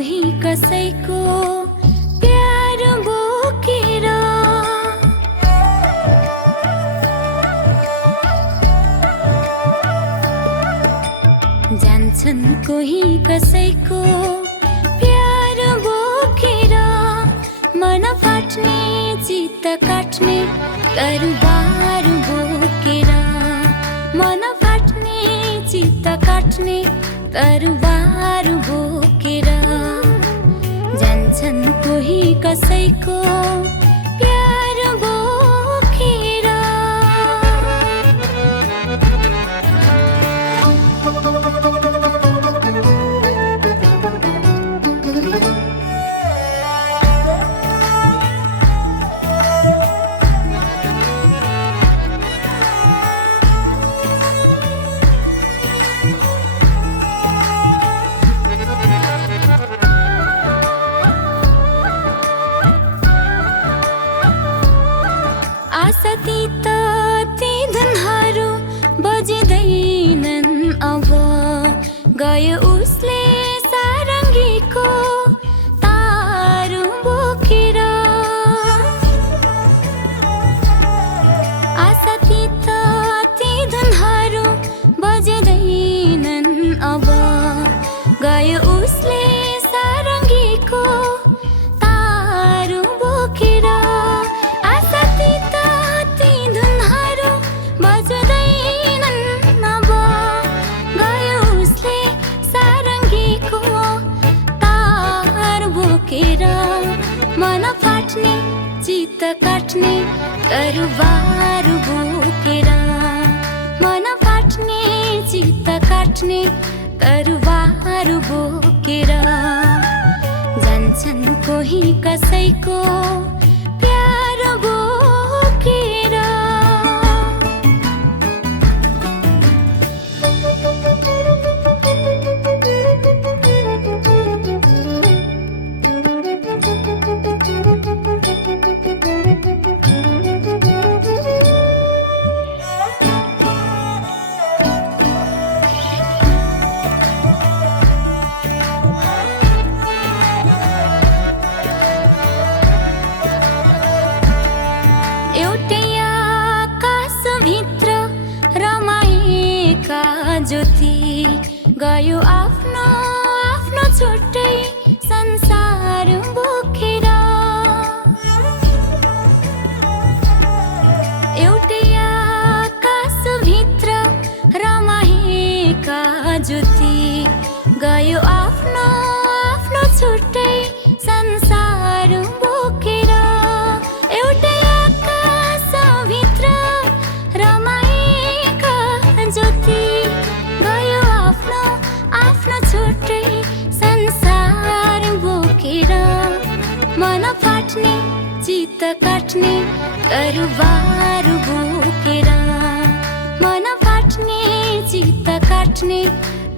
कोही कसैको प्यार बोकेर जान्छन् कोही कसैको प्यार बोकेर मन फाट्ने चित्त काट्ने दरबार बोकेर मन फाट्ने चित्त काट्ने दरबार बोकेर जान्छन् कोही कसैको प्यार बोकेर आशा ती धुनहरू बजिँदैनन् अब गयो उसले सारङ्गीको तारू बोकेर आशा ती धुनहरू बजिँदैनन् अब गयो उसले सारङ्गीको तारू बोकेर मन फाट्ने चित्त काट्ने दरबार बोकेर मन फाट्ने चित्त काट्ने दरबार बोकेर जान्छन् कोही कसैको प्यार बोकेर ज्योति गयो आफ्नो आफ्नो छुट्टै संसार बोकेर एउटै आकाशभित्र रमाएका ज्योति गयो आफ्नो आफ्नो छुट्टै संसार बोकेर एउटै आकाशभित्र रमाएका ज्योति छुट्टै संसार बोकेर मन फाट्ने चित्त काट्ने दरबार बोकेर मन फाट्ने चित्त काट्ने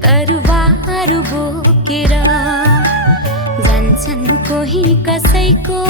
दरबार बोकेर जान्छन् कोही कसैको